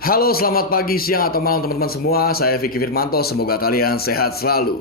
Halo, selamat pagi, siang, atau malam teman-teman semua. Saya Vicky Firmanto, semoga kalian sehat selalu.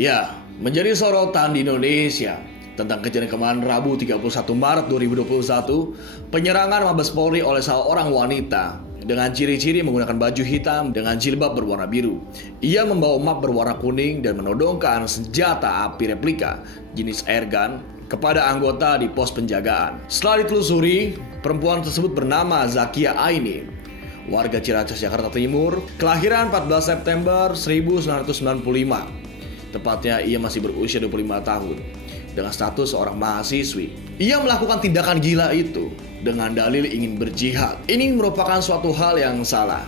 Ya, menjadi sorotan di Indonesia tentang kejadian kemarin Rabu 31 Maret 2021, penyerangan Mabes Polri oleh seorang wanita dengan ciri-ciri menggunakan baju hitam dengan jilbab berwarna biru. Ia membawa map berwarna kuning dan menodongkan senjata api replika jenis airgun kepada anggota di pos penjagaan. Setelah ditelusuri, perempuan tersebut bernama Zakia Aini, warga Ciracas, Jakarta Timur, kelahiran 14 September 1995. Tepatnya ia masih berusia 25 tahun dengan status seorang mahasiswi. Ia melakukan tindakan gila itu dengan dalil ingin berjihad. Ini merupakan suatu hal yang salah.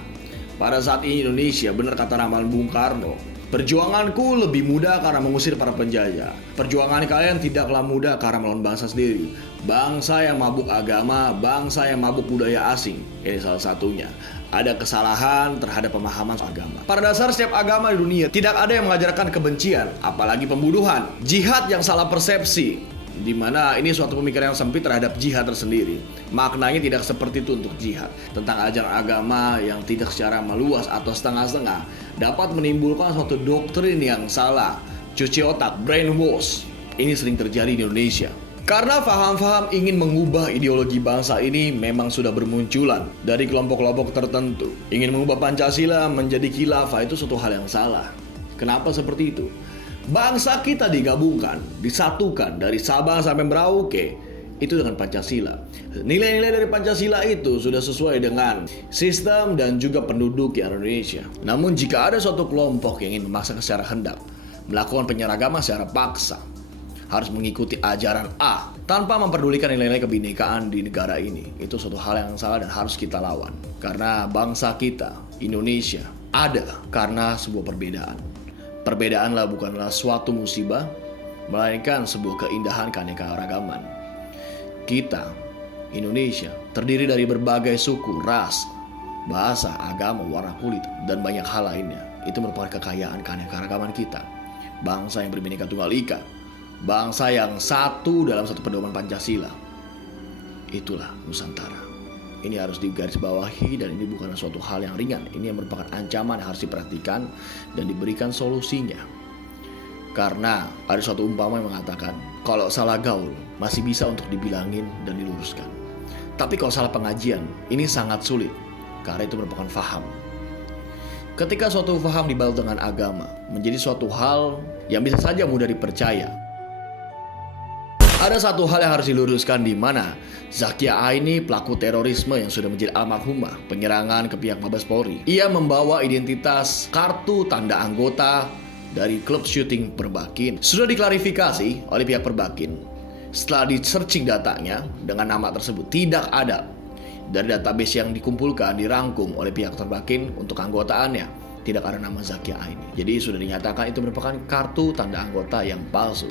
Pada saat ini Indonesia, benar kata Ramalan Bung Karno, perjuanganku lebih mudah karena mengusir para penjajah. Perjuangan kalian tidaklah mudah karena melawan bangsa sendiri. Bangsa yang mabuk agama, bangsa yang mabuk budaya asing. Ini salah satunya. Ada kesalahan terhadap pemahaman agama. Pada dasar setiap agama di dunia tidak ada yang mengajarkan kebencian, apalagi pembunuhan. Jihad yang salah persepsi, di mana ini suatu pemikiran yang sempit terhadap jihad tersendiri. Maknanya tidak seperti itu untuk jihad. Tentang ajaran agama yang tidak secara meluas atau setengah-setengah dapat menimbulkan suatu doktrin yang salah. Cuci otak, brainwash. Ini sering terjadi di Indonesia. Karena faham-faham ingin mengubah ideologi bangsa ini memang sudah bermunculan dari kelompok-kelompok tertentu. Ingin mengubah Pancasila menjadi khilafah itu suatu hal yang salah. Kenapa seperti itu? Bangsa kita digabungkan, disatukan dari Sabang sampai Merauke itu dengan Pancasila. Nilai-nilai dari Pancasila itu sudah sesuai dengan sistem dan juga penduduk di Indonesia. Namun jika ada suatu kelompok yang ingin memaksa secara hendak, melakukan penyeragaman secara paksa, harus mengikuti ajaran A tanpa memperdulikan nilai-nilai kebinekaan di negara ini, itu suatu hal yang salah dan harus kita lawan. Karena bangsa kita, Indonesia, ada karena sebuah perbedaan. Perbedaanlah bukanlah suatu musibah, melainkan sebuah keindahan keanekaragaman. Kita, Indonesia, terdiri dari berbagai suku, ras, bahasa, agama, warna kulit, dan banyak hal lainnya. Itu merupakan kekayaan keanekaragaman kita. Bangsa yang berbineka tunggal ika, bangsa yang satu dalam satu pedoman Pancasila. Itulah Nusantara. Ini harus digarisbawahi dan ini bukanlah suatu hal yang ringan. Ini yang merupakan ancaman yang harus diperhatikan dan diberikan solusinya. Karena ada suatu umpama yang mengatakan, kalau salah gaul masih bisa untuk dibilangin dan diluruskan. Tapi kalau salah pengajian, ini sangat sulit. Karena itu merupakan faham. Ketika suatu faham dibalut dengan agama, menjadi suatu hal yang bisa saja mudah dipercaya. Ada satu hal yang harus diluruskan, di mana Zakia Aini, pelaku terorisme yang sudah menjadi almarhumah penyerangan ke pihak Mabes Polri. Ia membawa identitas kartu tanda anggota dari klub syuting Perbakin. Sudah diklarifikasi oleh pihak Perbakin. Setelah di-searching datanya dengan nama tersebut, tidak ada dari database yang dikumpulkan, dirangkum oleh pihak Perbakin untuk anggotaannya. Tidak ada nama Zakia Aini. Jadi sudah dinyatakan itu merupakan kartu tanda anggota yang palsu.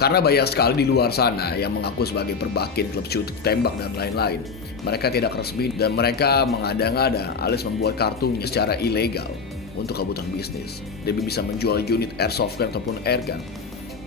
Karena banyak sekali di luar sana yang mengaku sebagai Perbakin, klub syuting tembak dan lain-lain. Mereka tidak resmi dan mereka mengada-ngada alias membuat kartunya secara ilegal untuk kebutuhan bisnis. Demi bisa menjual unit airsoft gun ataupun airgun,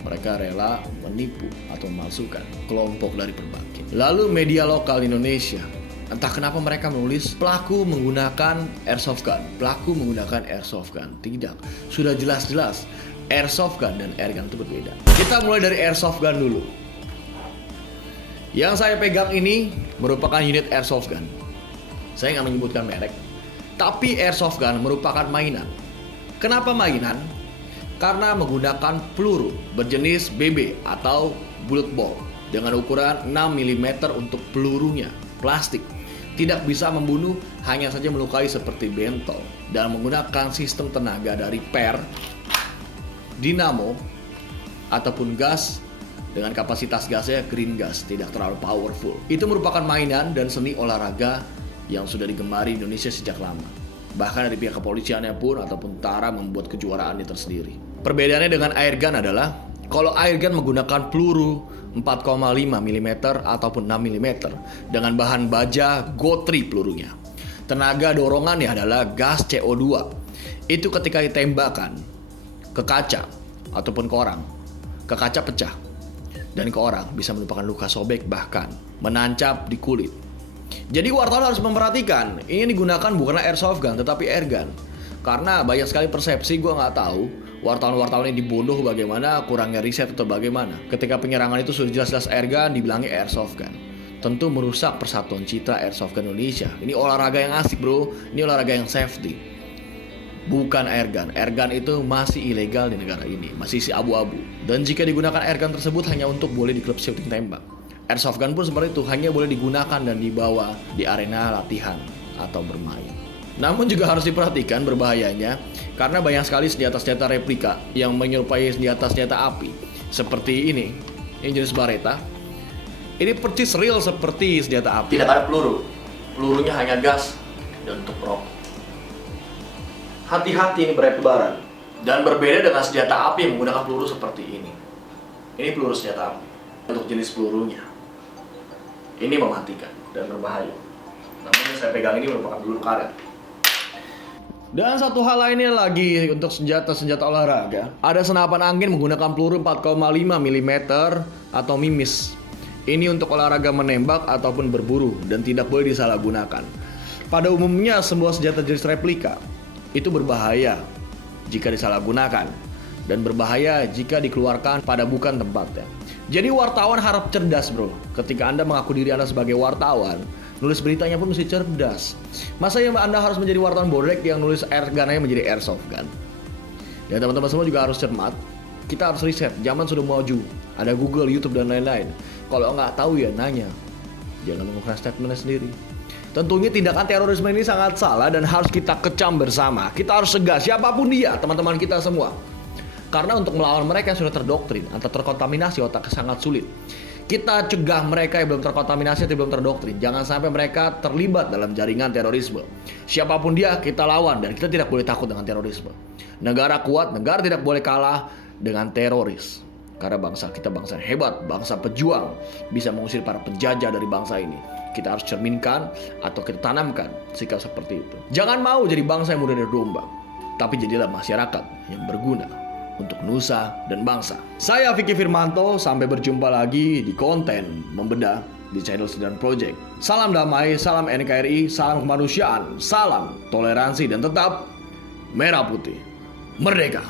mereka rela menipu atau memalsukan kelompok dari Perbakin. Lalu media lokal Indonesia, entah kenapa mereka menulis pelaku menggunakan airsoft gun. Pelaku menggunakan airsoft gun. Tidak. Sudah jelas-jelas airsoft gun dan airgun itu berbeda. Kita mulai dari airsoft gun dulu. Yang saya pegang ini merupakan unit airsoft gun. Saya nggak menyebutkan merek. Tapi airsoft gun merupakan mainan. Kenapa mainan? Karena menggunakan peluru berjenis BB atau bullet ball dengan ukuran 6 mm untuk pelurunya. Plastik. Tidak bisa membunuh, hanya saja melukai seperti bentol. Dan menggunakan sistem tenaga dari per dinamo ataupun gas dengan kapasitas gasnya green gas, tidak terlalu powerful. Itu merupakan mainan dan seni olahraga yang sudah digemari Indonesia sejak lama. Bahkan dari pihak kepolisiannya pun ataupun tentara membuat kejuaraan ini tersendiri. Perbedaannya dengan airgun adalah kalau airgun menggunakan peluru 4,5 mm ataupun 6 mm dengan bahan baja gotri pelurunya. Tenaga dorongannya adalah gas CO2. Itu ketika ditembakkan ke kaca ataupun ke orang, ke kaca pecah dan ke orang bisa menyebabkan luka sobek bahkan menancap di kulit. Jadi wartawan harus memperhatikan, ini digunakan bukanlah airsoft gun tetapi airgun. Karena banyak sekali persepsi, gue nggak tahu wartawan-wartawan ini dibodoh bagaimana, kurangnya riset atau bagaimana. Ketika penyerangan itu sudah jelas-jelas airgun, dibilangnya airsoft gun. Tentu merusak persatuan citra airsoft gun Indonesia. Ini olahraga yang asik bro, ini olahraga yang safety. Bukan airgun. Airgun itu masih ilegal di negara ini, masih isi abu-abu. Dan jika digunakan airgun tersebut hanya untuk boleh di klub shooting tembak. Airsoft gun pun seperti itu, hanya boleh digunakan dan dibawa di arena latihan atau bermain. Namun juga harus diperhatikan berbahayanya karena banyak sekali senjata-senjata replika yang menyerupai senjata-senjata api. Seperti ini jenis Beretta. Ini persis real seperti senjata api. Tidak ada peluru, pelurunya hanya gas dan untuk prop. Hati-hati ini berlebaran. Dan berbeda dengan senjata api yang menggunakan peluru seperti ini. Ini peluru senjata api. Untuk jenis pelurunya, ini mematikan dan berbahaya. Namun yang saya pegang ini merupakan peluru karet. Dan satu hal lainnya lagi untuk senjata-senjata olahraga, ada senapan angin menggunakan peluru 4,5 mm atau mimis. Ini untuk olahraga menembak ataupun berburu dan tidak boleh disalahgunakan. Pada umumnya sebuah senjata jenis replika itu berbahaya jika disalahgunakan dan berbahaya jika dikeluarkan pada bukan tempatnya. Jadi wartawan harap cerdas bro. Ketika Anda mengaku diri Anda sebagai wartawan, nulis beritanya pun mesti cerdas. Masa yang Anda harus menjadi wartawan bodrek yang nulis airgun-nya menjadi airsoft gun? Dan teman-teman semua juga harus cermat. Kita harus riset, zaman sudah maju. Ada Google, YouTube, dan lain-lain. Kalau nggak tahu ya nanya. Jangan mengukur statementnya sendiri. Tentunya tindakan terorisme ini sangat salah dan harus kita kecam bersama. Kita harus tegas, siapapun dia, teman-teman kita semua. Karena untuk melawan mereka yang sudah terdoktrin atau terkontaminasi otaknya sangat sulit. Kita cegah mereka yang belum terkontaminasi atau belum terdoktrin. Jangan sampai mereka terlibat dalam jaringan terorisme. Siapapun dia, kita lawan dan kita tidak boleh takut dengan terorisme. Negara kuat, negara tidak boleh kalah dengan teroris. Karena bangsa kita bangsa yang hebat, bangsa pejuang, bisa mengusir para penjajah dari bangsa ini. Kita harus cerminkan atau kita tanamkan sikap seperti itu. Jangan mau jadi bangsa yang mudah berdomba, tapi jadilah masyarakat yang berguna untuk nusa dan bangsa. Saya Vicky Firmanto, sampai berjumpa lagi di konten membedah di channel Sidan Project. Salam damai, salam NKRI, salam kemanusiaan, salam toleransi dan tetap merah putih merdeka.